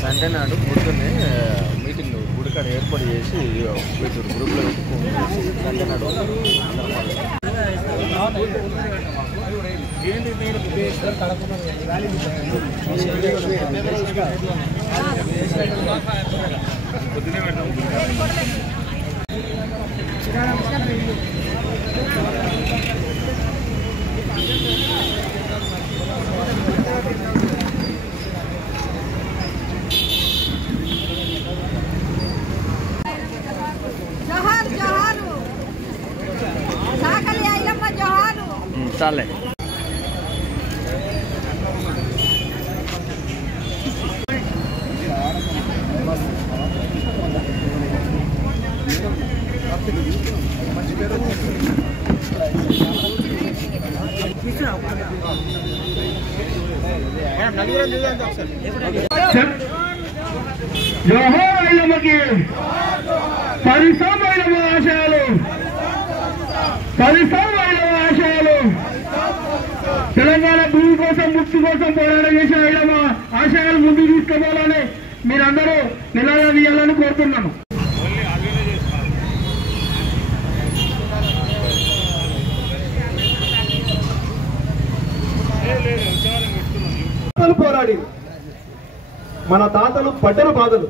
Sunday నాడు పొద్దున్నే meeting గుడికాడ ఏర్పాటు చేసి గ్రూప్లో పెట్టుకుని సండే నాడు చాలే తెలంగాణ భూమి కోసం ముక్తి కోసం పోరాటం చేసే ఐలమ్మ ఆశయాలు ముందుకు తీసుకోవాలని మీరందరూ నిలగా తీయాలని కోరుతున్నాను. పోరాడి మన తాతలు పడ్డరు బాధలు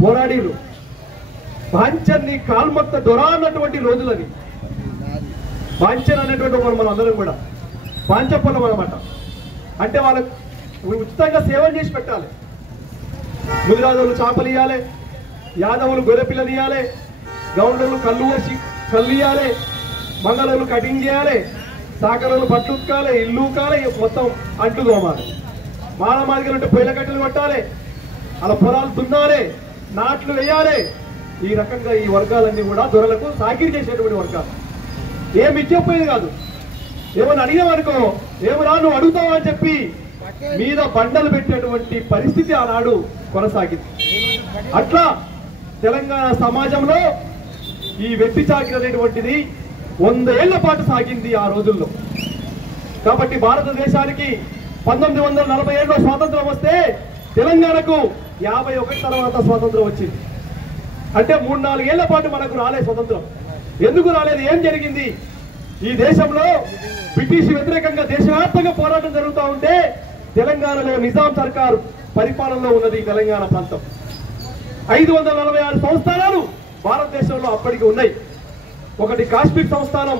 పోరాడిరు బాంచన్ని కాల్మొక్త దొర అన్నటువంటి రోజులని బాంచన్ అనేటువంటి మనం అందరం కూడా బాంచపల్లం అనమాట. అంటే వాళ్ళకు ఉచితంగా సేవలు చేసి పెట్టాలి. ముదిరాజులు చేపలు ఇవ్వాలి, యాదవులు గొర్రెపిల్లలు ఇవ్వాలి, గౌండలు కళ్ళు ఇవ్వాలి, మంగళలు కటింగ్ చేయాలి, సాకరలు బట్టలు ఉతకాలి, ఇల్లు ఉకాలి, మొత్తం అంట్లు తోమాలి. మానమాదిగలు ఉంటే పొయ్యిల కట్టెలు కొట్టాలి, అలా పొలాలు దున్నాలి, నాట్లు వేయాలి. ఈ రకంగా ఈ వర్గాలన్నీ కూడా దొరలకు సాకిరి చేసేటువంటి వర్గాలు. ఏమి ఇచ్చేపోయేది కాదు. ఏమని అడిగామనుకో ఏమరా నువ్వు అడుగుతావా అని చెప్పి మీద బండలు పెట్టేటువంటి పరిస్థితి ఆనాడు కొనసాగింది. అట్లా తెలంగాణ సమాజంలో ఈ వెట్టి చాకిరి అనేటువంటిది 100 ఏళ్ల పాటు సాగింది ఆ రోజుల్లో. కాబట్టి భారతదేశానికి 1947లో స్వాతంత్రం వస్తే తెలంగాణకు 51 తర్వాత స్వాతంత్రం వచ్చింది. అంటే 3-4 ఏళ్ల పాటు మనకు రాలేదు స్వతంత్రం. ఎందుకు రాలేదు? ఏం జరిగింది? ఈ దేశంలో బ్రిటిష్ వ్యతిరేకంగా దేశవ్యాప్తంగా పోరాటం జరుగుతూ ఉంటే తెలంగాణలో నిజాం సర్కారు పరిపాలనలో ఉన్నది ఈ తెలంగాణ ప్రాంతం. 546 సంస్థానాలు భారతదేశంలో అప్పటికి ఉన్నాయి. ఒకటి కాశ్మీర్ సంస్థానం,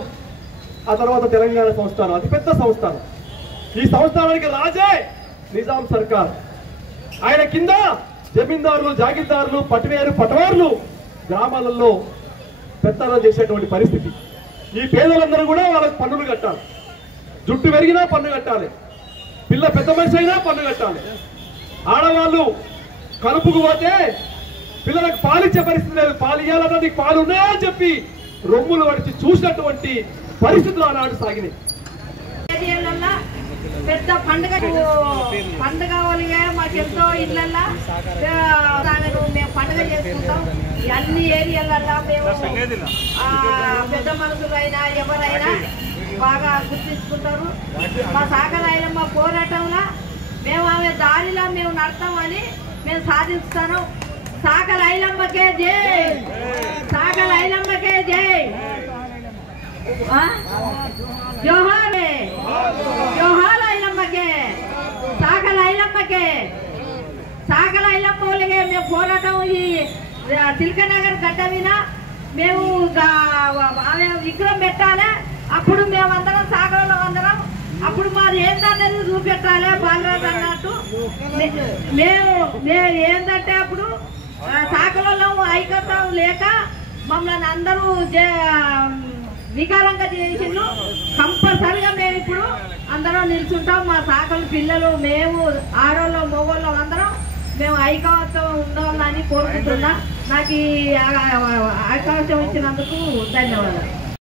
ఆ తర్వాత తెలంగాణ సంస్థానం, అతిపెద్ద సంస్థానం. ఈ సంస్థానానికి రాజే నిజాం సర్కార్. ఆయన కింద జమీందారులు, జాగీర్దారులు, పటవార్లు గ్రామాలలో పెత్తనం చేసేటువంటి పరిస్థితి. ఈ పేదలందరూ కూడా వాళ్ళకి పన్నులు కట్టాలి. జుట్టు పెరిగినా పన్ను కట్టాలి, పిల్ల పెద్ద మనిషి అయినా పన్ను కట్టాలి. ఆడవాళ్ళు కలుపుకు పోతే పిల్లలకు పాలిచ్చే పరిస్థితి లేదు. పాలు ఇవ్వాలన్నా నీకు పాలు ఉన్నాయా అని చెప్పి రొమ్ములు వడిచి చూసినటువంటి పరిస్థితులు ఆనాడు సాగినాయి. పెద్ద పండుగ వాళ్ళగా మాకెంతో ఇళ్ళల్లా మేము పండుగ చేసుకుంటాం. అన్ని ఏరియాలల్లా మేము పెద్ద మనుషులైనా ఎవరైనా బాగా గుర్తించుకుంటారు. మా సాకల ఐలమ్మ పోరాటంలో మేము ఆమె దారిలో మేము నడతామని మేము సాధిస్తాను. సాకల ఐలమ్మకే జై, సాకల ఐలమ్మకే జై. జోహార్ జోహార్ ఐలమ్మకే, సాకల ఐలమ్మకే. సాకల ఐలమ్మ వాళ్ళకే మేము పోరాటం ఈ తిలకనగర్ గడ్డ మీద మేము ఆమె విగ్రహం పెట్టాలి. అప్పుడు మేమందరం సాకలలో అందరం అప్పుడు మాది ఏంటనేది చూపెట్టాలి. బాలరాజు అన్నట్టు మేము ఏంటంటే అప్పుడు సాకలలో ఐక్యతం లేక మమ్మల్ని అందరూ వికారంగా చేసిండ్రు. కంపల్సరిగా మేము ఇప్పుడు అందరం నిల్చుంటాం. మా సాకలు పిల్లలు మేము ఆడోళ్ళం మగోళ్ళం అందరం మేము ఐకమత్యం ఉండాలని కోరుకుంటున్నా. నాకు ఈ అవకాశం ఇచ్చినందుకు ధన్యవాదాలు.